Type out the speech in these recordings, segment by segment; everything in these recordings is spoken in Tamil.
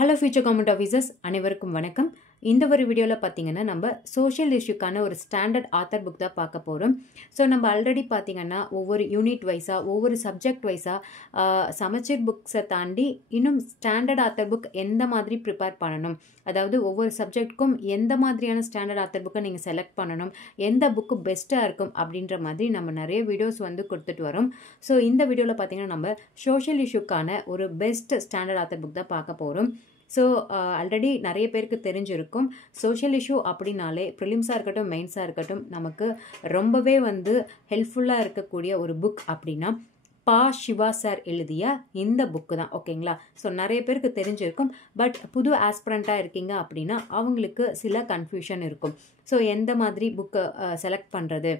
ஹலோ ஃபியூச்சர் கவர்மெண்ட் ஆஃபீஸர்ஸ் அனைவருக்கும் வணக்கம். இந்த ஒரு வீடியோவில் பார்த்தீங்கன்னா நம்ம சோஷியல் இஷ்யூக்கான ஒரு ஸ்டாண்டர்ட் ஆத்தர் புக் தான் பார்க்க போகிறோம். ஸோ நம்ம ஆல்ரெடி பார்த்தீங்கன்னா ஒவ்வொரு யூனிட் வைஸாக ஒவ்வொரு சப்ஜெக்ட் வைஸாக சமச்சீர் புக்ஸை தாண்டி இன்னும் ஸ்டாண்டர்ட் ஆத்தர் புக் எந்த மாதிரி ப்ரிப்பேர் பண்ணணும், அதாவது ஒவ்வொரு சப்ஜெக்ட்டுக்கும் எந்த மாதிரியான ஸ்டாண்டர்ட் ஆத்தர் புக்கை நீங்கள் செலக்ட் பண்ணணும், எந்த புக்கு பெஸ்ட்டாக இருக்கும் அப்படின்ற மாதிரி நம்ம நிறைய வீடியோஸ் வந்து கொடுத்துட்டு வரோம். ஸோ இந்த வீடியோவில் பார்த்தீங்கன்னா நம்ம சோஷியல் இஷ்யூக்கான ஒரு பெஸ்ட் ஸ்டாண்டர்ட் ஆத்தர் புக் தான் பார்க்க போகிறோம். ஸோ ஆல்ரெடி நிறைய பேருக்கு தெரிஞ்சிருக்கும், சோஷியல் இஷ்யூ அப்படின்னாலே ப்ரிலிம்ஸாக இருக்கட்டும் மெயின்ஸாக இருக்கட்டும் நமக்கு ரொம்பவே வந்து ஹெல்ப்ஃபுல்லாக இருக்கக்கூடிய ஒரு புக் அப்படின்னா பா சிவா சார் எழுதிய இந்த புக்கு தான். ஓகேங்களா? ஸோ நிறைய பேருக்கு தெரிஞ்சிருக்கும். பட் புது ஆஸ்பிரண்ட்டாக இருக்கீங்க அப்படின்னா அவங்களுக்கு சில கன்ஃபியூஷன் இருக்கும். ஸோ எந்த மாதிரி புக்கை செலக்ட் பண்ணுறது,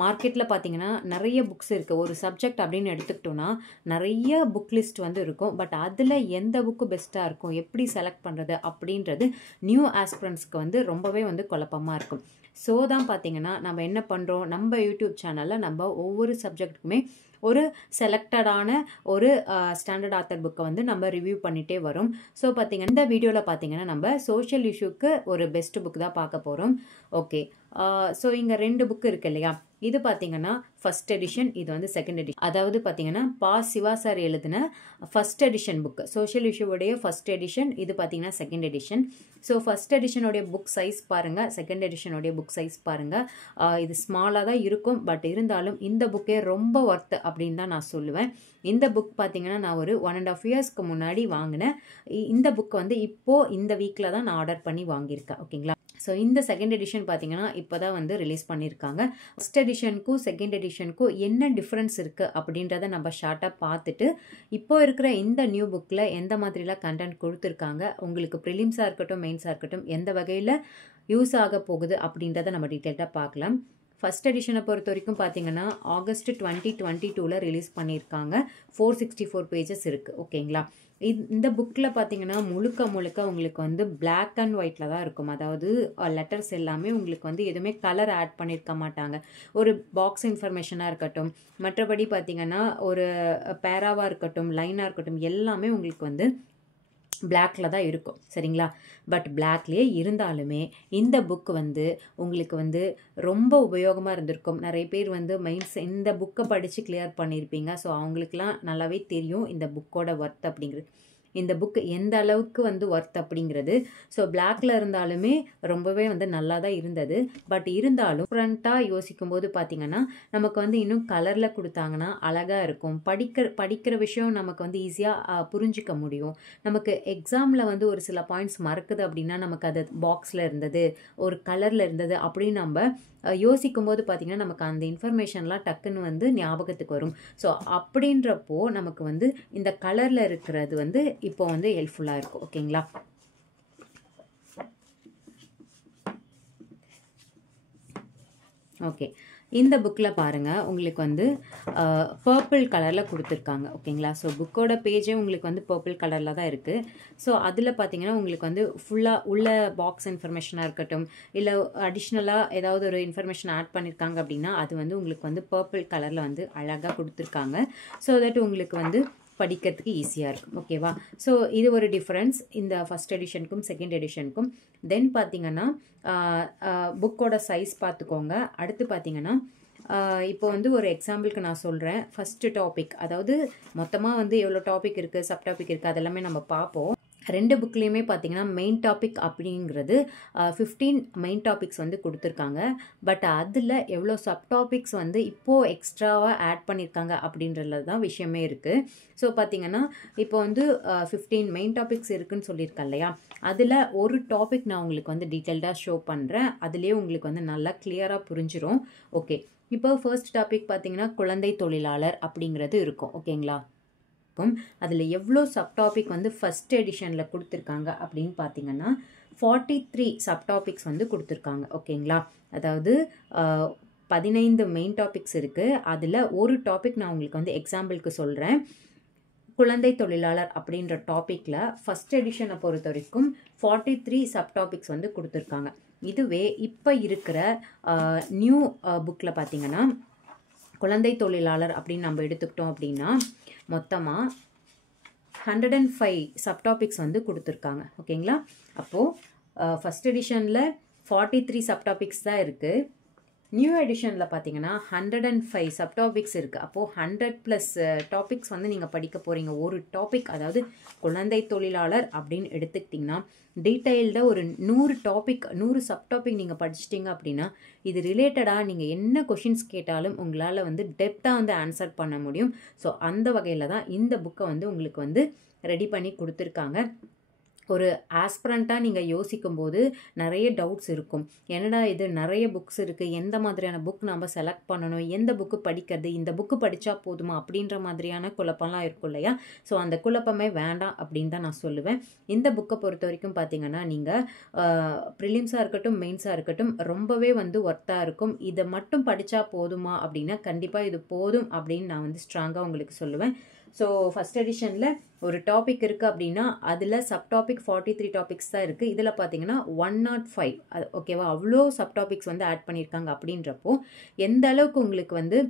மார்க்கெட்டில் பார்த்தீங்கன்னா நிறைய புக்ஸ் இருக்குது. ஒரு சப்ஜெக்ட் அப்படின்னு எடுத்துக்கிட்டோன்னா நிறைய புக் லிஸ்ட் வந்து இருக்கும். பட் அதில் எந்த புக்கு பெஸ்ட்டாக இருக்கும், எப்படி செலக்ட் பண்ணுறது அப்படின்றது நியூ ஆஸ்பிரண்ட்ஸ்க்கு வந்து ரொம்பவே வந்து குழப்பமாக இருக்கும். ஸோ தான் பார்த்தீங்கன்னா நம்ம என்ன பண்ணுறோம், நம்ம யூடியூப் சேனலில் நம்ம ஒவ்வொரு சப்ஜெக்ட்டுக்குமே ஒரு செலக்டடான ஒரு ஸ்டாண்டர்ட் ஆத்தர் புக்கை வந்து நம்ம ரிவ்யூ பண்ணிகிட்டே வரும். ஸோ பார்த்தீங்கன்னா இந்த வீடியோவில் பார்த்தீங்கன்னா நம்ம சோஷியல் இஷ்யூக்கு ஒரு பெஸ்ட் புக் தான் பார்க்க போகிறோம். ஓகே, ஸோ இங்கே 2 புக்கு இருக்குது இல்லையா? இது பார்த்தீங்கன்னா ஃபர்ஸ்ட் எடிஷன், இது வந்து செகண்ட் எடிஷன். அதாவது பார்த்தீங்கன்னா பா சிவா சார் எழுதின ஃபர்ஸ்ட் எடிஷன் புக், சோஷியல் இஷ்யூவுடைய ஃபர்ஸ்ட் எடிஷன். இது பார்த்தீங்கன்னா செகண்ட் எடிஷன். ஸோ ஃபர்ஸ்ட் எடிஷனுடைய புக் சைஸ் பாருங்கள், செகண்ட் எடிஷனுடைய புக் சைஸ் பாருங்கள். இது ஸ்மாலாக தான் இருக்கும். பட் இருந்தாலும் இந்த புக்கே ரொம்ப ஒர்த் அப்படின்னு தான் நான் சொல்லுவேன். இந்த புக் பார்த்தீங்கன்னா நான் ஒரு 1.5 இயர்ஸ்க்கு முன்னாடி வாங்கினேன். இந்த புக் வந்து இப்போது இந்த வீக்கில் தான் நான் ஆர்டர் பண்ணி வாங்கியிருக்கேன். ஓகேங்களா? ஸோ இந்த செகண்ட் எடிஷன் பார்த்தீங்கன்னா இப்போ தான் வந்து ரிலீஸ் பண்ணியிருக்காங்க. ஃபர்ஸ்ட் எடிஷனுக்கும் செகண்ட் எடிஷனுக்கும் என்ன டிஃப்ரென்ஸ் இருக்குது அப்படின்றத நம்ம ஷார்ட்டாக பார்த்துட்டு இப்போ இருக்கிற இந்த நியூ புக்கில் எந்த மாதிரிலாம் கண்டென்ட் கொடுத்துருக்காங்க, உங்களுக்கு ப்ரிலிம்ஸாக இருக்கட்டும் மெயின்ஸாக இருக்கட்டும் எந்த வகையில் யூஸ் ஆக போகுது அப்படின்றத நம்ம டீட்டெயில்டாக பார்க்கலாம். ஃபர்ஸ்ட் எடிஷனை பொறுத்த வரைக்கும் பார்த்தீங்கன்னா ஆகஸ்ட் 2022 ரிலீஸ் பண்ணியிருக்காங்க. 464 பேஜஸ் இருக்குது. ஓகேங்களா? இந்த புக்கில் பார்த்தீங்கன்னா முழுக்க உங்களுக்கு வந்து பிளாக் அண்ட் ஒயிட்டில் தான் இருக்கும். அதாவது லெட்டர்ஸ் எல்லாமே உங்களுக்கு வந்து எதுவுமே கலர் ஆட் பண்ணியிருக்க மாட்டாங்க. ஒரு பாக்ஸ் இன்ஃபர்மேஷனாக இருக்கட்டும், மற்றபடி பார்த்தீங்கன்னா ஒரு பேராவாக இருக்கட்டும், லைனாக இருக்கட்டும், எல்லாமே உங்களுக்கு வந்து பிளாக்ல தான் இருக்கும். சரிங்களா? பட் பிளாக்லேயே இருந்தாலுமே இந்த புக் வந்து உங்களுக்கு வந்து ரொம்ப உபயோகமாக இருந்திருக்கும். நிறைய பேர் வந்து மெயின்ஸ் இந்த புக்கை படித்து கிளியர் பண்ணியிருப்பீங்க. ஸோ அவங்களுக்குலாம் நல்லாவே தெரியும் இந்த புக்கோட ஒர்த் அப்படிங்கிறது, இந்த புக் எந்த அளவுக்கு வந்து ஒர்த் அப்படிங்கிறது. ஸோ பிளாக்ல இருந்தாலுமே ரொம்பவே வந்து நல்லா தான் இருந்தது. பட் இருந்தாலும் டிஃப்ரெண்ட்டாக யோசிக்கும் போது பார்த்தீங்கன்னா நமக்கு வந்து இன்னும் கலரில் கொடுத்தாங்கன்னா அழகாக இருக்கும். படிக்கிற விஷயம் நமக்கு வந்து ஈஸியாக புரிஞ்சிக்க முடியும். நமக்கு எக்ஸாமில் வந்து ஒரு சில பாயிண்ட்ஸ் மறக்குது அப்படின்னா நமக்கு அது பாக்ஸில் இருந்தது, ஒரு கலரில் இருந்தது அப்படின்னு நம்ம யோசிக்கும் போது பார்த்தீங்கன்னா நமக்கு அந்த இன்ஃபர்மேஷன்லாம் டக்குன்னு வந்து ஞாபகத்துக்கு வரும். ஸோ அப்படின்றப்போ நமக்கு வந்து இந்த கலரில் இருக்கிறது வந்து இப்போ வந்து ஹெல்ப்ஃபுல்லாக இருக்கும். ஓகேங்களா? ஓகே, இந்த புக்கில் பாருங்கள் உங்களுக்கு வந்து பர்பிள் கலரில் கொடுத்துருக்காங்க. ஓகேங்களா? ஸோ புக்கோட பேஜே உங்களுக்கு வந்து பர்பிள் கலரில் தான் இருக்குது. ஸோ அதில் பார்த்தீங்கன்னா உங்களுக்கு வந்து ஃபுல்லாக உள்ள பாக்ஸ் இன்ஃபர்மேஷனாக இருக்கட்டும், இல்லை அடிஷ்னலாக ஏதாவது ஒரு இன்ஃபர்மேஷன் ஆட் பண்ணியிருக்காங்க அப்படின்னா அது வந்து உங்களுக்கு வந்து பர்பிள் கலரில் வந்து அழகாக கொடுத்துருக்காங்க. ஸோ தட் உங்களுக்கு வந்து படிக்கிறதுக்கு ஈஸியாக இருக்கும். ஓகேவா? ஸோ இது ஒரு டிஃப்ரென்ஸ் இந்த ஃபர்ஸ்ட் எடிஷனுக்கும் செகண்ட் எடிஷனுக்கும். தென் பார்த்தீங்கன்னா புக்கோட சைஸ் பார்த்துக்கோங்க. அடுத்து பார்த்தீங்கன்னா இப்போ வந்து ஒரு எக்ஸாம்பிளுக்கு நான் சொல்கிறேன். ஃபஸ்ட்டு டாபிக், அதாவது மொத்தமாக வந்து எவ்வளோ டாபிக் இருக்குது, சப் டாபிக் இருக்குது, அதெல்லாமே நம்ம பார்ப்போம். 2 புக்லேயுமே பார்த்தீங்கன்னா மெயின் டாபிக் அப்படிங்கிறது 15 மெயின் டாபிக்ஸ் வந்து கொடுத்துருக்காங்க. பட் அதில் எவ்வளோ சப் டாபிக்ஸ் வந்து இப்போது எக்ஸ்ட்ராவாக ஆட் பண்ணியிருக்காங்க அப்படின்றதுல தான் விஷயமே இருக்குது. ஸோ பார்த்தீங்கன்னா இப்போ வந்து 15 மெயின் டாபிக்ஸ் இருக்குதுன்னு சொல்லியிருக்கேன் இல்லையா? அதில் ஒரு டாபிக் நான் உங்களுக்கு வந்து டீட்டெயில்டாக ஷோ பண்ணுறேன். அதுலேயே உங்களுக்கு வந்து நல்லா கிளியராக புரிஞ்சிடும். ஓகே, இப்போ ஃபர்ஸ்ட் டாபிக் பார்த்தீங்கன்னா குழந்தை தொழிலாளர் அப்படிங்கிறது இருக்கும். ஓகேங்களா? அதில் எவ்வளோ சப் டாபிக் வந்து ஃபர்ஸ்ட் எடிஷனில் கொடுத்துருக்காங்க அப்படின்னு பார்த்தீங்கன்னா 43 சப் டாபிக்ஸ் வந்து கொடுத்துருக்காங்க. ஓகேங்களா? அதாவது 15 மெயின் டாபிக்ஸ் இருக்குது. அதில் ஒரு டாபிக் நான் உங்களுக்கு வந்து எக்ஸாம்பிளுக்கு சொல்கிறேன். குழந்தை தொழிலாளர் அப்படின்ற டாப்பிக்கில் ஃபர்ஸ்ட் எடிஷனை பொறுத்த வரைக்கும் 43 சப் டாபிக்ஸ் வந்து கொடுத்துருக்காங்க. இதுவே இப்போ இருக்கிற நியூ புக்கில் பார்த்தீங்கன்னா குழந்தை தொழிலாளர் அப்படின்னு நம்ம எடுத்துக்கிட்டோம் அப்படின்னா மொத்தமாக 105 சப்டாபிக்ஸ் வந்து கொடுத்துருக்காங்க. ஓகேங்களா? அப்போது ஃபஸ்ட் எடிஷனில் 43 சப்டாபிக்ஸ் தான் இருக்குது. நியூ எடிஷனில் பார்த்தீங்கன்னா 105 சப்டாபிக்ஸ் இருக்குது. அப்போது 100+ டாபிக்ஸ் வந்து நீங்கள் படிக்க போகிறீங்க. ஒரு டாபிக், அதாவது குழந்தை தொழிலாளர் அப்படின்னு எடுத்துக்கிட்டிங்கன்னா டீட்டெயில்டாக ஒரு 100 சப்டாபிக் நீங்கள் படிச்சிட்டிங்க அப்படின்னா இது ரிலேட்டடாக நீங்கள் என்ன கொஷின்ஸ் கேட்டாலும் உங்களால் வந்து டெப்த்தாக வந்து ஆன்சர் பண்ண முடியும். ஸோ அந்த வகையில் தான் இந்த புக்கை வந்து உங்களுக்கு வந்து ரெடி பண்ணி கொடுத்துருக்காங்க. ஒரு ஆஸ்பிரண்ட்டாக நீங்கள் யோசிக்கும்போது நிறைய டவுட்ஸ் இருக்கும். என்னடா இது நிறைய புக்ஸ் இருக்குது, எந்த மாதிரியான புக் நம்ம செலக்ட் பண்ணணும், எந்த புக்கு படிக்கிறது, இந்த புக்கு படித்தா போதுமா அப்படின்ற மாதிரியான குழப்பம்லாம் இருக்கும் இல்லையா? ஸோ அந்த குழப்பமே வேண்டாம் அப்படின்னு தான் நான் சொல்லுவேன். இந்த புக்கை பொறுத்த வரைக்கும் பார்த்தீங்கன்னா நீங்கள் ப்ரிலிம்ஸாக இருக்கட்டும் மெயின்ஸாக இருக்கட்டும் ரொம்பவே வந்து ஒர்த்தாக இருக்கும். இதை மட்டும் படித்தா போதுமா அப்படின்னா கண்டிப்பாக இது போதும் அப்படின்னு நான் வந்து ஸ்ட்ராங்காக உங்களுக்கு சொல்லுவேன். ஸோ ஃபஸ்ட் எடிஷனில் ஒரு டாபிக் இருக்குது அப்படின்னா அதில் சப்டாபிக் 43 டாபிக்ஸ் தான் இருக்குது. இதில் பார்த்தீங்கன்னா 105 ஓகேவா, அவ்வளோ சப்டாபிக்ஸ் வந்து ஆட் பண்ணியிருக்காங்க. அப்படின்றப்போ எந்த அளவுக்கு உங்களுக்கு வந்து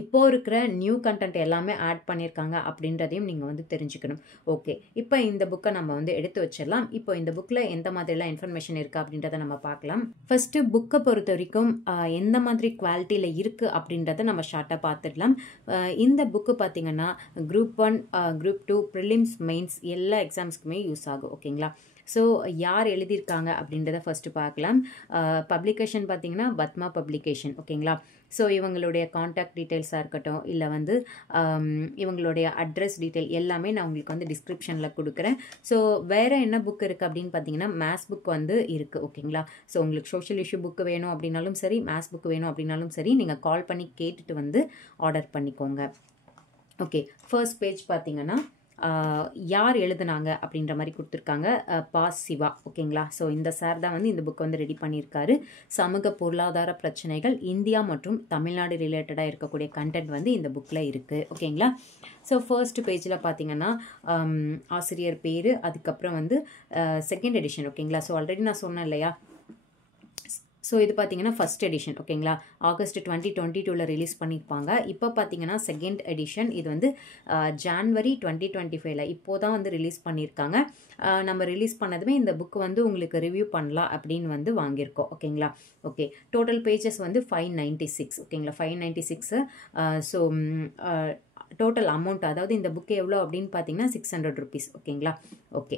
இப்போது இருக்கிற நியூ கண்டென்ட் எல்லாமே ஆட் பண்ணியிருக்காங்க அப்படின்றதையும் நீங்கள் வந்து தெரிஞ்சுக்கணும். ஓகே, இப்போ இந்த புக்கை நம்ம வந்து எடுத்து வச்சிடலாம். இப்போ இந்த புக்கில் எந்த மாதிரிலாம் இன்ஃபர்மேஷன் இருக்குது அப்படின்றத நம்ம பார்க்கலாம். ஃபஸ்ட்டு புக்கை பொறுத்த வரைக்கும் எந்த மாதிரி குவாலிட்டியில் இருக்குது அப்படின்றத நம்ம ஷார்ட்டாக பார்த்துடலாம். இந்த புக்கு பார்த்திங்கன்னா Group 1, Group 2, ப்ரிலிம்ஸ், மெயின்ஸ் எல்லா எக்ஸாம்ஸ்க்குமே யூஸ் ஆகும். ஓகேங்களா? ஸோ யார் எழுதியிருக்காங்க அப்படின்றத ஃபஸ்ட்டு பார்க்கலாம். பப்ளிகேஷன் பார்த்திங்கன்னா பத்மா பப்ளிகேஷன். ஓகேங்களா? ஸோ இவங்களுடைய காண்டாக்ட் டீட்டெயில்ஸாக இருக்கட்டும், இல்லை வந்து இவங்களுடைய அட்ரஸ் டீட்டெயில் எல்லாமே நான் உங்களுக்கு வந்து டிஸ்கிரிப்ஷனில் கொடுக்குறேன். ஸோ வேறு என்ன புக் இருக்குது அப்படின்னு பார்த்தீங்கன்னா மேத்ஸ் புக் வந்து இருக்குது. ஓகேங்களா? ஸோ உங்களுக்கு சோஷியல் இஷ்யூ புக்கு வேணும் அப்படின்னாலும் சரி, மேத்ஸ் புக் வேணும் அப்படின்னாலும் சரி, நீங்கள் கால் பண்ணி கேட்டுட்டு வந்து ஆர்டர் பண்ணிக்கோங்க. ஓகே, ஃபர்ஸ்ட் பேஜ் பார்த்தீங்கன்னா யார் எழுதுனாங்க அப்படின்ற மாதிரி கொடுத்துருக்காங்க. பா சிவா. ஓகேங்களா? ஸோ இந்த சார் தான் வந்து இந்த புக் வந்து ரெடி பண்ணியிருக்காரு. சமூக பொருளாதார பிரச்சனைகள் இந்தியா மற்றும் தமிழ்நாடு ரிலேட்டடாக இருக்கக்கூடிய கண்டென்ட் வந்து இந்த புக்கில் இருக்குது. ஓகேங்களா? ஸோ ஃபர்ஸ்ட் பேஜில் பார்த்தீங்கன்னா ஆசிரியர் பேர், அதுக்கப்புறம் வந்து செகண்ட் எடிஷன். ஓகேங்களா? ஸோ ஆல்ரெடி நான் சொன்னேன் இல்லையா? ஸோ இது பார்த்தீங்கன்னா ஃபஸ்ட் எடிஷன். ஓகேங்களா? ஆகஸ்ட் 2022 ரிலீஸ் பண்ணியிருப்பாங்க. இப்போ பார்த்தீங்கன்னா செகண்ட் எடிஷன். இது வந்து ஜான்வரி 2025 இப்போது தான் வந்து ரிலீஸ் பண்ணியிருக்காங்க. நம்ம ரிலீஸ் பண்ணதுமே இந்த புக்கு வந்து உங்களுக்கு ரிவ்யூ பண்ணலாம் அப்படின்னு வந்து வாங்கியிருக்கோம். ஓகேங்களா? ஓகே, டோட்டல் பேஜஸ் வந்து 596. ஓகேங்களா? 596. ஸோ டோட்டல் அமௌண்ட், அதாவது இந்த புக்கு எவ்வளோ அப்படின்னு பார்த்தீங்கன்னா 600 rupees. ஓகேங்களா? ஓகே,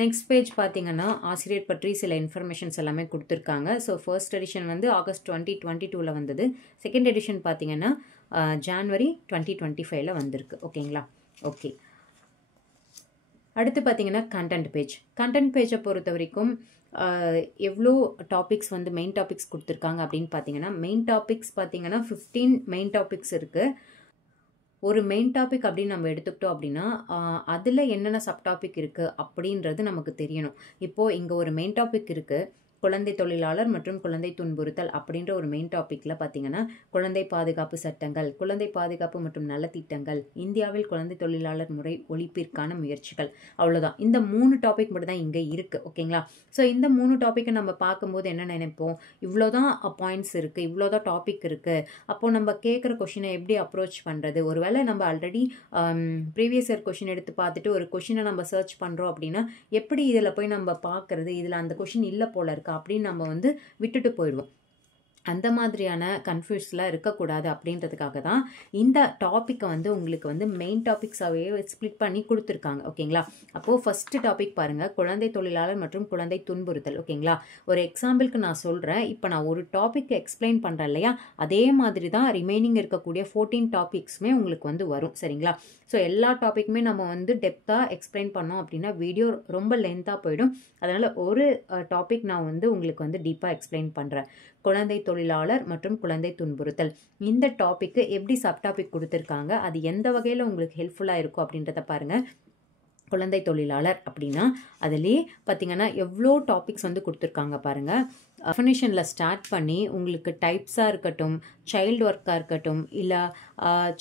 நெக்ஸ்ட் பேஜ் பார்த்தீங்கன்னா ஆசிரியர் பற்றி சில இன்ஃபர்மேஷன்ஸ் எல்லாமே கொடுத்துருக்காங்க. ஸோ ஃபர்ஸ்ட் எடிஷன் வந்து ஆகஸ்ட் 2022 வந்தது. செகண்ட் எடிஷன் பார்த்தீங்கன்னா ஜான்வரி 2025 வந்திருக்கு. ஓகேங்களா? ஓகே, அடுத்து பார்த்தீங்கன்னா கண்டென்ட் பேஜ். கண்டென்ட் பேஜை பொறுத்த வரைக்கும் எவ்வளோ டாபிக்ஸ் வந்து மெயின் டாபிக்ஸ் கொடுத்துருக்காங்க அப்படின்னு பார்த்தீங்கன்னா மெயின் டாபிக்ஸ் பார்த்தீங்கன்னா 15 மெயின் டாபிக்ஸ் இருக்குது. ஒரு மெயின் டாபிக் அப்படின்னு நம்ம எடுத்துக்கிட்டோம் அப்படின்னா அதில் என்னென்ன சப்டாபிக் இருக்குது அப்படின்றது நமக்கு தெரியணும். இப்போது இங்கே ஒரு மெயின் டாபிக் இருக்குது, குழந்தை தொழிலாளர் மற்றும் குழந்தை துன்புறுத்தல் அப்படின்ற ஒரு மெயின் டாப்பிக்கில் பார்த்தீங்கன்னா குழந்தை பாதுகாப்பு சட்டங்கள், குழந்தை பாதுகாப்பு மற்றும் நலத்திட்டங்கள், இந்தியாவில் குழந்தை தொழிலாளர் முறை ஒழிப்பிற்கான முயற்சிகள், அவ்வளோதான். இந்த 3 டாபிக் மட்டும் தான் இங்கே இருக்குது. ஓகேங்களா? ஸோ இந்த 3 டாப்பிக்கை நம்ம பார்க்கும்போது என்ன நினைப்போம், இவ்வளோதான் பாயிண்ட்ஸ் இருக்குது, இவ்வளோதான் டாபிக் இருக்குது, அப்போது நம்ம கேட்குற கொஷினை எப்படி அப்ரோச் பண்ணுறது? ஒருவேளை நம்ம ஆல்ரெடி ப்ரீவியஸ் இயர் கொஷின் எடுத்து பார்த்துட்டு ஒரு கொஷினை நம்ம சர்ச் பண்ணுறோம் அப்படின்னா எப்படி இதில் போய் நம்ம பார்க்குறது, இதில் அந்த கொஷின் இல்லை போல இருக்கு அப்படின்னு நம்ம வந்து விட்டுட்டு போயிடுவோம். அந்த மாதிரியான கன்ஃபியூஸ்லாம் இருக்கக்கூடாது அப்படின்றதுக்காக தான் இந்த டாப்பிக்கை வந்து உங்களுக்கு வந்து மெயின் டாபிக்ஸாகவே ஸ்ப்ளிட் பண்ணி கொடுத்துருக்காங்க. ஓகேங்களா? அப்போது ஃபஸ்ட்டு டாபிக் பாருங்கள், குழந்தை தொழிலாளர் மற்றும் குழந்தை துன்புறுத்தல். ஓகேங்களா? ஒரு எக்ஸாம்பிளுக்கு நான் சொல்கிறேன். இப்போ நான் ஒரு டாபிக் எக்ஸ்பிளைன் பண்ணுறேன் இல்லையா, அதே மாதிரி தான் ரிமைனிங் இருக்கக்கூடிய 14 டாபிக்ஸுமே உங்களுக்கு வந்து வரும். சரிங்களா? ஸோ எல்லா டாப்பிக்குமே நம்ம வந்து டெப்த்தாக எக்ஸ்பிளைன் பண்ணோம் அப்படின்னா வீடியோ ரொம்ப லென்த்தாக போயிடும். அதனால் ஒரு டாபிக் நான் வந்து உங்களுக்கு வந்து டீப்பாக எக்ஸ்பிளைன் பண்ணுறேன். குழந்தை தொழிலாளர் மற்றும் குழந்தை துன்புறுத்தல், இந்த டாபிக்கு எப்படி சப்டாபிக் கொடுத்துருக்காங்க, அது எந்த வகையில் உங்களுக்கு ஹெல்ப்ஃபுல்லாக இருக்கும் அப்படின்றத பாருங்கள். குழந்தை தொழிலாளர் அப்படின்னா அதுலேயே பார்த்தீங்கன்னா எவ்வளோ டாபிக்ஸ் வந்து கொடுத்துருக்காங்க பாருங்கள். டெஃபினிஷனில் ஸ்டார்ட் பண்ணி உங்களுக்கு டைப்ஸாக இருக்கட்டும், சைல்டு ஒர்க்காக இருக்கட்டும், இல்லை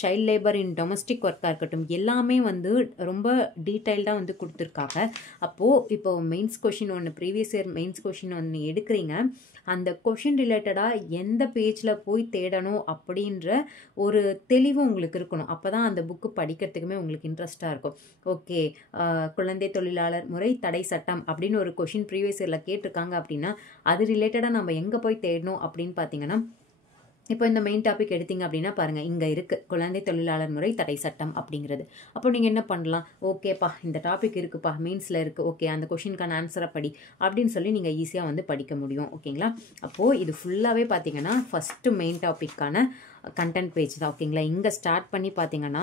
சைல்டு லேபர் இன் டொமஸ்டிக் ஒர்க்காக இருக்கட்டும், எல்லாமே வந்து ரொம்ப டீட்டெயில்டாக வந்து கொடுத்துருக்காங்க. அப்போது இப்போ மெயின்ஸ் கொஷின் ஒன்று, ப்ரீவியஸ் இயர் மெயின்ஸ் கொஷின் ஒன்று எடுக்கிறீங்க, அந்த கொஷின் ரிலேட்டடாக எந்த பேஜில் போய் தேடணும் அப்படின்ற ஒரு தெளிவு உங்களுக்கு இருக்கணும். அப்போ தான் அந்த புக்கு படிக்கிறதுக்குமே உங்களுக்கு இன்ட்ரெஸ்ட்டாக இருக்கும். ஓகே, குழந்தை தொழிலாளர் முறை தடை சட்டம் அப்படின்னு ஒரு கொஷின் ப்ரீவியஸ் இயரில் கேட்டிருக்காங்க அப்படின்னா அது ரிலேட்டடாக நம்ம எங்கே போய் தேடணும் அப்படின்னு பார்த்தீங்கன்னா, இப்போ இந்த மெயின் டாபிக் எடுத்தீங்க அப்படின்னா பாருங்கள், இங்கே இருக்குது குழந்தை தொழிலாளர் முறை தடை சட்டம் அப்படிங்கிறது. அப்போ நீங்கள் என்ன பண்ணலாம், ஓகேப்பா இந்த டாபிக் இருக்குப்பா, மெயின்ஸில் இருக்குது, ஓகே அந்த கொஷினுக்கான ஆன்சரை படி அப்படின்னு சொல்லி நீங்கள் ஈஸியாக வந்து படிக்க முடியும். ஓகேங்களா? அப்போது இது ஃபுல்லாகவே பார்த்தீங்கன்னா ஃபஸ்ட்டு மெயின் டாப்பிக்கான கண்டென்ட் பேஜ் தான். ஓகேங்களா? இங்கே ஸ்டார்ட் பண்ணி பார்த்தீங்கன்னா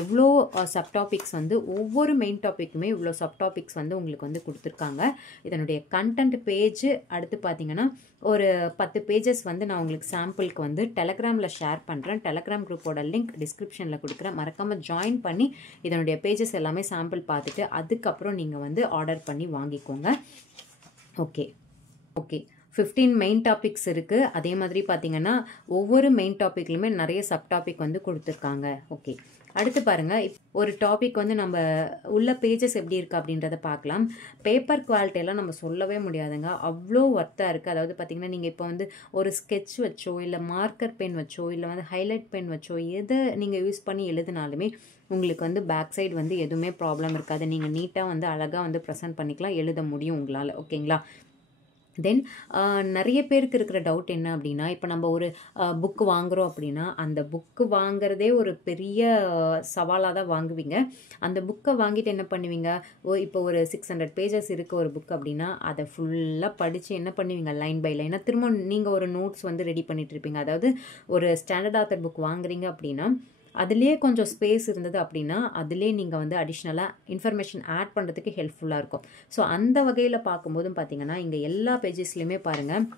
எவ்வளோ சப்டாபிக்ஸ் வந்து ஒவ்வொரு மெயின் டாப்பிக்குமே இவ்வளோ சப்டாபிக்ஸ் வந்து உங்களுக்கு வந்து கொடுத்துருக்காங்க. இதனுடைய கண்டென்ட் பேஜ் அடுத்து பார்த்தீங்கன்னா ஒரு 10 பேஜஸ் வந்து நான் உங்களுக்கு சாம்பிளுக்கு வந்து டெலகிராமில் ஷேர் பண்ணுறேன். டெலகிராம் குரூப்போட லிங்க் டிஸ்கிரிப்ஷனில் கொடுக்குறேன். மறக்காமல் ஜாயின் பண்ணி இதனுடைய பேஜஸ் எல்லாமே சாம்பிள் பார்த்துட்டு அதுக்கப்புறம் நீங்கள் வந்து ஆர்டர் பண்ணி வாங்கிக்கோங்க. ஓகே 15 மெயின் டாபிக்ஸ் இருக்குது. அதே மாதிரி பார்த்தீங்கன்னா ஒவ்வொரு மெயின் டாப்பிக்லையுமே நிறைய சப் டாபிக் வந்து கொடுத்துருக்காங்க. ஓகே, அடுத்து பாருங்கள், ஒரு டாபிக் வந்து நம்ம உள்ள பேஜஸ் எப்படி இருக்குது அப்படின்றத பார்க்கலாம். பேப்பர் குவாலிட்டியெல்லாம் நம்ம சொல்லவே முடியாதுங்க, அவ்வளோ ஒர்த்தாக இருக்குது. அதாவது பார்த்திங்கன்னா நீங்கள் இப்போ வந்து ஒரு ஸ்கெட்ச் வச்சோ இல்லை மார்க்கர் பென் வச்சோ இல்லை வந்து ஹைலைட் பென் வச்சோ எதை நீங்கள் யூஸ் பண்ணி எழுதினாலுமே உங்களுக்கு வந்து பேக் சைடு வந்து எதுவுமே ப்ராப்ளம் இருக்காது. நீங்கள் நீட்டாக வந்து அழகாக வந்து ப்ரெசென்ட் பண்ணிக்கலாம், எழுத முடியும் உங்களால். ஓகேங்களா? தென் நிறைய பேருக்கு இருக்கிற டவுட் என்ன அப்படின்னா, இப்போ நம்ம ஒரு புக்கு வாங்குகிறோம் அப்படின்னா அந்த புக்கு வாங்குறதே ஒரு பெரிய சவாலாக தான் வாங்குவீங்க. அந்த புக்கை வாங்கிட்டு என்ன பண்ணுவீங்க, இப்போ ஒரு 600 பேஜஸ் இருக்குது ஒரு புக் அப்படின்னா அதை ஃபுல்லாக படித்து என்ன பண்ணுவீங்க, லைன் பை லைனாக திரும்ப நீங்கள் ஒரு நோட்ஸ் வந்து ரெடி பண்ணிட்டு இருப்பீங்க. அதாவது ஒரு ஸ்டாண்டர்ட் ஆத்தர் புக் வாங்குறீங்க அப்படின்னா அதுலேயே கொஞ்சம் ஸ்பேஸ் இருந்தது அப்படின்னா அதிலே நீங்கள் வந்து அடிஷ்னலாக இன்ஃபர்மேஷன் ஆட் பண்ணுறதுக்கு ஹெல்ப்ஃபுல்லாக இருக்கும். ஸோ அந்த வகையில் பார்க்கும்போதும் பார்த்தீங்கன்னா இங்கே எல்லா பேஜஸ்லையுமே பாருங்கள்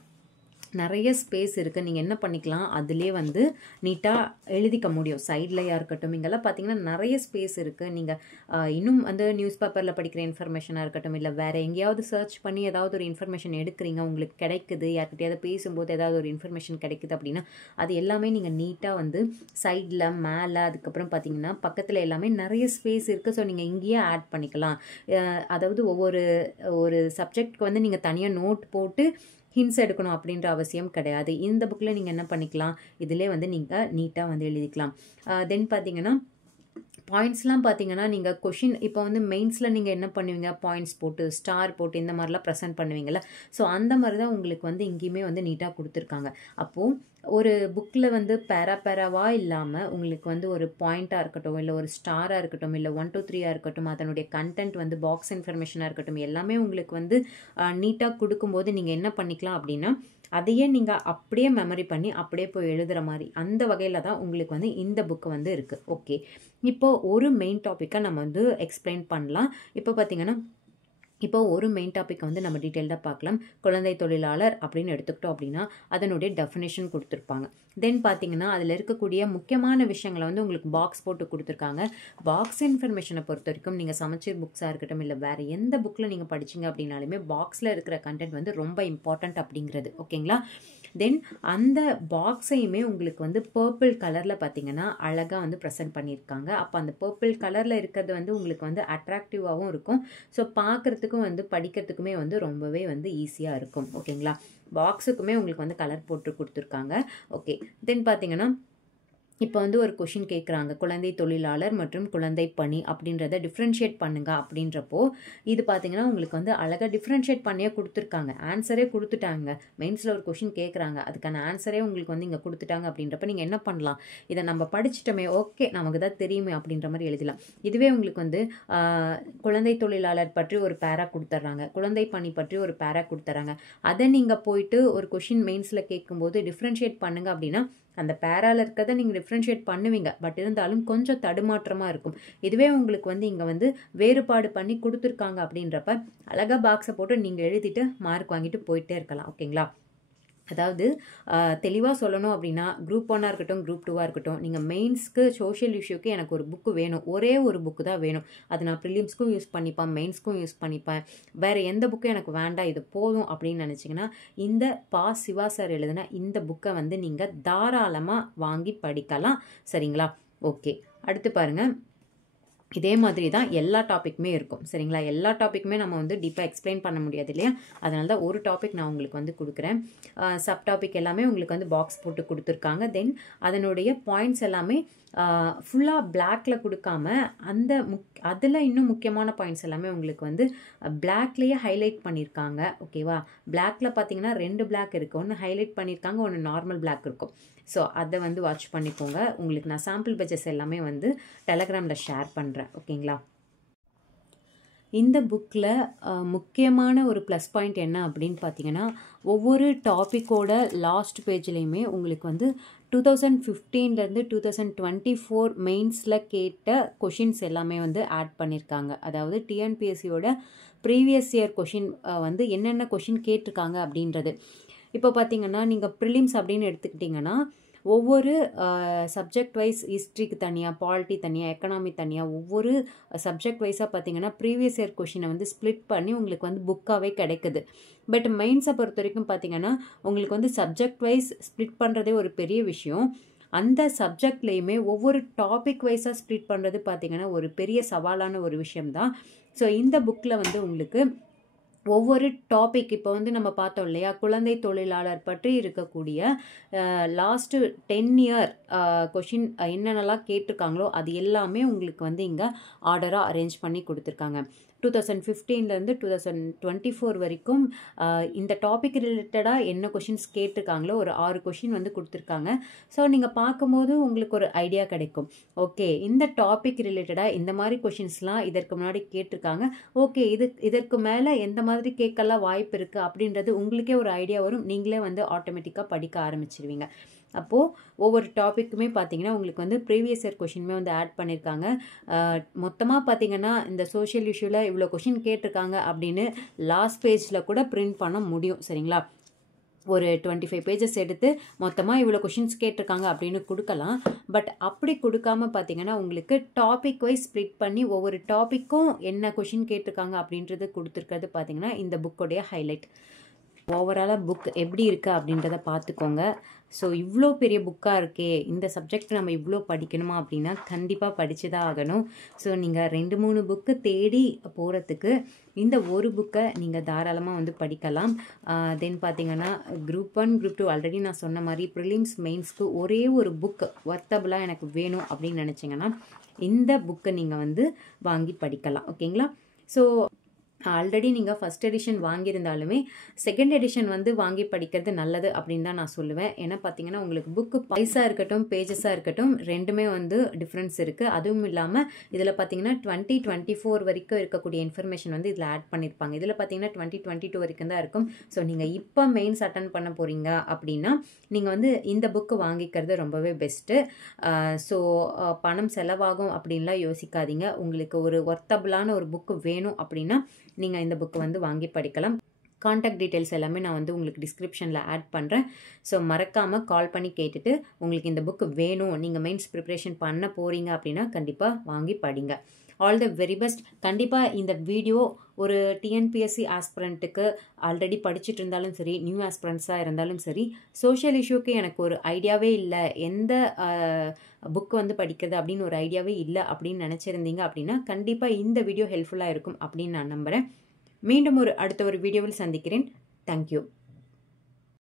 நிறைய ஸ்பேஸ் இருக்குது. நீங்கள் என்ன பண்ணிக்கலாம், அதிலே வந்து நீட்டாக எழுதிக்க முடியும். சைட்லையாக இருக்கட்டும், இங்கெல்லாம் பார்த்தீங்கன்னா நிறைய ஸ்பேஸ் இருக்குது. நீங்கள் இன்னும் வந்து நியூஸ் பேப்பரில் படிக்கிற இன்ஃபர்மேஷனாக இருக்கட்டும், இல்லை வேறு எங்கேயாவது சர்ச் பண்ணி ஏதாவது ஒரு இன்ஃபர்மேஷன் எடுக்கிறீங்க, உங்களுக்கு கிடைக்குது, யார்கிட்டையாவது பேசும்போது ஏதாவது ஒரு இன்ஃபர்மேஷன் கிடைக்குது அப்படின்னா அது எல்லாமே நீங்கள் நீட்டாக வந்து சைடில் மேலே அதுக்கப்புறம் பார்த்தீங்கன்னா பக்கத்தில் எல்லாமே நிறைய ஸ்பேஸ் இருக்குது. ஸோ நீங்கள் இங்கேயே ஆட் பண்ணிக்கலாம். அதாவது ஒரு சப்ஜெக்ட்க்கு வந்து நீங்கள் தனியாக நோட் போட்டு ஹிண்ட்ஸ் எடுக்கணும் அப்படின்ற அவசியம் கிடையாது. இந்த புக்கில் நீங்கள் என்ன பண்ணிக்கலாம், இதிலே வந்து நீங்கள் நீட்டாக வந்து எழுதிக்கலாம். தென் பார்த்தீங்கன்னா பாயிண்ட்ஸ்லாம் பார்த்தீங்கன்னா நீங்கள் கொஷின் இப்போ வந்து மெயின்ஸில் நீங்கள் என்ன பண்ணுவீங்க, பாயிண்ட்ஸ் போட்டு ஸ்டார் போட்டு இந்த மாதிரிலாம் ப்ரெசென்ட் பண்ணுவீங்கள்ல. ஸோ அந்த மாதிரி தான் உங்களுக்கு வந்து இங்கேயுமே வந்து நீட்டாக கொடுத்துருக்காங்க. அப்போது ஒரு புக்கில் வந்து பேராவாக இல்லாமல் உங்களுக்கு வந்து ஒரு பாயிண்ட்டாக இருக்கட்டும், இல்லை ஒரு ஸ்டாராக இருக்கட்டும், இல்லை 1 2 3 இருக்கட்டும், அதனுடைய கண்டென்ட் வந்து பாக்ஸ் இன்ஃபர்மேஷனாக இருக்கட்டும், எல்லாமே உங்களுக்கு வந்து நீட்டாக கொடுக்கும்போது நீங்கள் என்ன பண்ணிக்கலாம் அப்படின்னா அதையே நீங்கள் அப்படியே மெமரி பண்ணி அப்படியே போய் எழுதுகிற மாதிரி அந்த வகையில் தான் உங்களுக்கு வந்து இந்த புக்கு வந்து இருக்குது. ஓகே, இப்போது ஒரு மெயின் டாப்பிக்கை நம்ம வந்து எக்ஸ்பிளைன் பண்ணலாம். இப்போ பார்த்தீங்கன்னா இப்போ ஒரு மெயின் டாப்பிக்கை வந்து நம்ம டீட்டெயில்டாக பார்க்கலாம். குழந்தை தொழிலாளர் அப்படின்னு எடுத்துக்கிட்டோம் அப்படின்னா அதனுடைய டெஃபினேஷன் கொடுத்துருப்பாங்க. தென் பார்த்தீங்கன்னா அதில் இருக்கக்கூடிய முக்கியமான விஷயங்களை வந்து உங்களுக்கு பாக்ஸ் போட்டு கொடுத்துருக்காங்க. பாக்ஸ் இன்ஃபர்மேஷனை பொறுத்த வரைக்கும் நீங்கள் சமச்சீர் புக்ஸாக இருக்கட்டும் இல்லை வேறு எந்த புக்கில் நீங்கள் படிச்சிங்க அப்படின்னாலுமே பாக்ஸில் இருக்கிற கண்டென்ட் வந்து ரொம்ப இம்பார்ட்டண்ட் அப்படிங்கிறது. ஓகேங்களா? தென் அந்த பாக்ஸையுமே உங்களுக்கு வந்து பர்பிள் கலரில் பார்த்தீங்கன்னா அழகாக வந்து ப்ரெசென்ட் பண்ணியிருக்காங்க. அப்போ அந்த பர்பிள் கலரில் இருக்கிறது வந்து உங்களுக்கு வந்து அட்ராக்டிவாகவும் இருக்கும். ஸோ பார்க்குறதுக்கும் வந்து படிக்கிறதுக்குமே வந்து ரொம்பவே வந்து ஈஸியாக இருக்கும். ஓகேங்களா? பாக்ஸுக்குமே உங்களுக்கு வந்து கலர் போட்டு கொடுத்துருக்காங்க. ஓகே, தென் பார்த்தீங்கன்னா இப்போ வந்து ஒரு கொஷின் கேட்குறாங்க, குழந்தை தொழிலாளர் மற்றும் குழந்தை பணி அப்படின்றத டிஃப்ரென்ஷியேட் பண்ணுங்க அப்படின்றப்போ இது பார்த்தீங்கன்னா உங்களுக்கு வந்து அழகாக டிஃப்ரென்ஷியேட் பண்ணியே கொடுத்துருக்காங்க. ஆன்சரே கொடுத்துட்டாங்க. மெயின்ஸில் ஒரு கொஷின் கேட்குறாங்க, அதுக்கான ஆன்சரே உங்களுக்கு வந்து இங்கே கொடுத்துட்டாங்க. அப்படின்றப்ப நீங்கள் என்ன பண்ணலாம், இதை நம்ம படிச்சிட்டோமே, ஓகே நமக்கு தான் தெரியுமே அப்படின்ற மாதிரி எழுதலாம். இதுவே உங்களுக்கு வந்து குழந்தை தொழிலாளர் பற்றி ஒரு பேரா கொடுத்துட்றாங்க, குழந்தை பணி பற்றி ஒரு பேரா கொடுத்துட்றாங்க, அதை நீங்கள் போயிட்டு ஒரு கொஷின் மெயின்ஸில் கேட்கும்போது டிஃப்ரென்ஷியேட் பண்ணுங்க அப்படின்னா அந்த பேரால இருக்கிறத நீங்கள் டிஃப்ரென்ஷியேட் பண்ணுவீங்க. பட் இருந்தாலும் கொஞ்சம் தடுமாற்றமாக இருக்கும். இதுவே உங்களுக்கு வந்து இங்கே வந்து வேறுபாடு பண்ணி கொடுத்துருக்காங்க அப்படின்றப்ப அழகாக பாக்ஸை போட்டு நீங்கள் எழுதிட்டு மார்க் வாங்கிட்டு போயிட்டே இருக்கலாம். ஓகேங்களா? அதாவது தெளிவாக சொல்லணும் அப்படின்னா குரூப் 1 இருக்கட்டும், குரூப் 2 இருக்கட்டும், நீங்கள் மெயின்ஸ்க்கு சோஷியல் இஷ்யூக்கு எனக்கு ஒரு புக்கு வேணும், ஒரே ஒரு புக்கு தான் வேணும். அது நான் ப்ரிலிம்ஸ்க்கும் யூஸ் பண்ணிப்பேன், மெயின்ஸ்க்கும் யூஸ் பண்ணிப்பேன், வேறு எந்த புக்கும் எனக்கு வேண்டாம், இது போதும் அப்படின்னு நினச்சிங்கன்னா இந்த பா சிவா சார் எழுதின இந்த புக்கை வந்து நீங்கள் தாராளமாக வாங்கி படிக்கலாம். சரிங்களா? ஓகே, அடுத்து பாருங்கள். இதே மாதிரி தான் எல்லா டாப்பிக்குமே இருக்கும். சரிங்களா? எல்லா டாப்பிக்குமே நம்ம வந்து டீப்பாக எக்ஸ்பிளைன் பண்ண முடியாது இல்லையா? அதனால தான் ஒரு டாபிக் நான் உங்களுக்கு வந்து கொடுக்குறேன். சப் டாபிக் எல்லாமே உங்களுக்கு வந்து பாக்ஸ் போட்டு கொடுத்துருக்காங்க. தென் அதனுடைய பாயிண்ட்ஸ் எல்லாமே ஃபுல்லாக பிளாக்ல கொடுக்காம அதில் இன்னும் முக்கியமான பாயிண்ட்ஸ் எல்லாமே உங்களுக்கு வந்து பிளாக்லேயே ஹைலைட் பண்ணியிருக்காங்க. ஓகேவா? பிளாக்ல பார்த்தீங்கன்னா 2 பிளாக் இருக்குது. ஒன்று ஹைலைட் பண்ணியிருக்காங்க, ஒன்று நார்மல் பிளாக் இருக்கும். ஸோ அதை வந்து வாட்ச் பண்ணிக்கோங்க. உங்களுக்கு நான் சாம்பிள் பேஜஸ் எல்லாமே வந்து டெலகிராமில் ஷேர் பண்ணுறேன். ஓகேங்களா? இந்த புக்கில் முக்கியமான ஒரு ப்ளஸ் பாயிண்ட் என்ன அப்படின்னு பார்த்தீங்கன்னா, ஒவ்வொரு டாப்பிக்கோட லாஸ்ட் பேஜ்லேயுமே உங்களுக்கு வந்து 2015லேருந்து 2024 மெயின்ஸில் கேட்ட கொஷின்ஸ் எல்லாமே வந்து ஆட் பண்ணியிருக்காங்க. அதாவது டிஎன்பிஎஸ்சியோட ப்ரீவியஸ் இயர் கொஷின் வந்து என்னென்ன கொஷின் கேட்டிருக்காங்க அப்படின்றது. இப்போ பார்த்தீங்கன்னா நீங்கள் ப்ரிலிம்ஸ் அப்படின்னு எடுத்துக்கிட்டிங்கன்னா ஒவ்வொரு சப்ஜெக்ட் வைஸ் ஹிஸ்ட்ரிக்கு தனியாக, பாலிட்டி தனியாக, எக்கனாமி தனியாக, ஒவ்வொரு சப்ஜெக்ட் வைஸாக பார்த்தீங்கன்னா ப்ரீவியஸ் இயர் கொஷினை வந்து ஸ்ப்ளிட் பண்ணி உங்களுக்கு வந்து புக்காகவே கிடைக்குது. பட் மெயின்ஸை பொறுத்த வரைக்கும் பார்த்தீங்கன்னா உங்களுக்கு வந்து சப்ஜெக்ட் வைஸ் ஸ்ப்ளிட் பண்ணுறதே ஒரு பெரிய விஷயம். அந்த சப்ஜெக்ட்லேயுமே ஒவ்வொரு டாபிக் வைஸாக ஸ்ப்ளிட் பண்ணுறது பார்த்தீங்கன்னா ஒரு பெரிய சவாலான ஒரு விஷயம்தான். ஸோ இந்த புக்கில் வந்து உங்களுக்கு ஒவ்வொரு டாபிக் இப்போ வந்து நம்ம பார்த்தோம் இல்லையா, குழந்தை தொழிலாளர் பற்றி இருக்கக்கூடிய லாஸ்ட்டு 10 இயர் கொஷின் என்னென்னலாம் கேட்டிருக்காங்களோ அது எல்லாமே உங்களுக்கு வந்து இங்கே ஆர்டராக அரேஞ்ச் பண்ணி கொடுத்துருக்காங்க. 2015லேருந்து 2024 வரைக்கும் இந்த டாபிக் ரிலேட்டடாக என்ன கொஷின்ஸ் கேட்டிருக்காங்களோ ஒரு 6 கொஷின் வந்து கொடுத்துருக்காங்க. ஸோ நீங்கள் பார்க்கும்போது உங்களுக்கு ஒரு ஐடியா கிடைக்கும். ஓகே, இந்த டாபிக் ரிலேட்டடாக இந்த மாதிரி கொஷின்ஸ்லாம் இதற்கு முன்னாடி கேட்டிருக்காங்க. ஓகே, இதற்கு மேலே எந்த மாதிரி கேட்கலாம் வாய்ப்பு இருக்குது அப்படின்றது உங்களுக்கே ஒரு ஐடியா வரும். நீங்களே வந்து ஆட்டோமேட்டிக்காக படிக்க ஆரம்பிச்சிருவீங்க. அப்போது ஒவ்வொரு டாப்பிக்குமே பார்த்தீங்கன்னா உங்களுக்கு வந்து ப்ரீவியஸ் இயர் கொஷினுமே வந்து ஆட் பண்ணியிருக்காங்க. மொத்தமாக பார்த்தீங்கன்னா இந்த சோஷியல் இஷ்யூவில் இவ்வளோ கொஷின் கேட்டிருக்காங்க அப்படின்னு லாஸ்ட் பேஜில் கூட பிரிண்ட் பண்ண முடியும். சரிங்களா? ஒரு 25 பேஜஸ் எடுத்து மொத்தமாக இவ்வளோ கொஷின்ஸ் கேட்டிருக்காங்க அப்படின்னு கொடுக்கலாம். பட் அப்படி கொடுக்காம பார்த்தீங்கன்னா உங்களுக்கு டாபிக் வைஸ் ஸ்ப்ளிட் பண்ணி ஒவ்வொரு டாப்பிக்கும் என்ன கொஷின் கேட்டிருக்காங்க அப்படின்றது கொடுத்துருக்கிறது பார்த்தீங்கன்னா இந்த புக்கோடைய ஹைலைட். ஓவராலாக புக் எப்படி இருக்குது அப்படின்றத பார்த்துக்கோங்க. ஸோ இவ்வளோ பெரிய புக்காக இருக்கே, இந்த சப்ஜெக்ட் நம்ம இவ்வளோ படிக்கணுமா அப்படின்னா கண்டிப்பாக படித்து தான் ஆகணும். ஸோ நீங்கள் 2-3 புக்கு தேடி போகிறதுக்கு இந்த ஒரு புக்கை நீங்கள் தாராளமாக வந்து படிக்கலாம். தென் பார்த்தீங்கன்னா குரூப் 1 குரூப் 2 ஆல்ரெடி நான் சொன்ன மாதிரி ப்ரிலிம்ஸ் மெயின்ஸ்க்கு ஒரே ஒரு புக்கு ஒர்த்தபுளாக எனக்கு வேணும் அப்படின்னு நினச்சிங்கன்னா இந்த புக்கை நீங்கள் வந்து வாங்கி படிக்கலாம். ஓகேங்களா? ஸோ ஆல்ரெடி நீங்கள் ஃபஸ்ட் எடிஷன் வாங்கியிருந்தாலுமே செகண்ட் எடிஷன் வந்து வாங்கி படிக்கிறது நல்லது அப்படின்னு தான் நான் சொல்லுவேன். ஏன்னா பார்த்தீங்கன்னா உங்களுக்கு புக்கு ப்ரைஸாக இருக்கட்டும், பேஜஸாக இருக்கட்டும், ரெண்டுமே வந்து டிஃப்ரென்ஸ் இருக்குது. அதுவும் இல்லாமல் இதில் பார்த்தீங்கன்னா 2024 வரைக்கும் இருக்கக்கூடிய இன்ஃபர்மேஷன் வந்து இதில் ஆட் பண்ணியிருப்பாங்க. இதில் பார்த்தீங்கன்னா 2022 வரைக்கும் தான் இருக்கும். ஸோ நீங்கள் இப்போ மெயின்ஸ் அட்டன் பண்ண போகிறீங்க அப்படின்னா நீங்கள் வந்து இந்த புக்கு வாங்கிக்கிறது ரொம்பவே பெஸ்ட்டு. ஸோ பணம் செலவாகும் அப்படின்லாம் யோசிக்காதீங்க. உங்களுக்கு ஒரு ஒர்த்தபுளான ஒரு புக்கு வேணும் அப்படின்னா நீங்கள் இந்த புக்கு வந்து வாங்கி படிக்கலாம். கான்டாக்ட் டீட்டெயில்ஸ் எல்லாமே நான் வந்து உங்களுக்கு டிஸ்கிரிப்ஷனில் ஆட் பண்ணுறேன். ஸோ மறக்காமல் கால் பண்ணி கேட்டுட்டு உங்களுக்கு இந்த புக்கு வேணும், நீங்கள் மெயின்ஸ் ப்ரிப்ரேஷன் பண்ண போகிறீங்க அப்படின்னா கண்டிப்பாக வாங்கி படிங்க. All the very best. கண்டிப்பாக இந்த வீடியோ ஒரு டிஎன்பிஎஸ்சி ஆஸ்பிரண்ட்டுக்கு ஆல்ரெடி படிச்சுட்டு இருந்தாலும் சரி, நியூ ஆஸ்பிரண்ட்ஸாக இருந்தாலும் சரி, சோஷியல் இஷ்யூக்கு எனக்கு ஒரு ஐடியாவே இல்லை, எந்த புக் வந்து படிக்கிறது அப்படின்னு ஒரு ஐடியாவே இல்லை அப்படின்னு நினச்சிருந்தீங்க அப்படின்னா கண்டிப்பாக இந்த வீடியோ ஹெல்ப்ஃபுல்லாக இருக்கும் அப்படின்னு நான் நம்புகிறேன். மீண்டும் அடுத்த ஒரு வீடியோவில் சந்திக்கிறேன். தேங்க்யூ.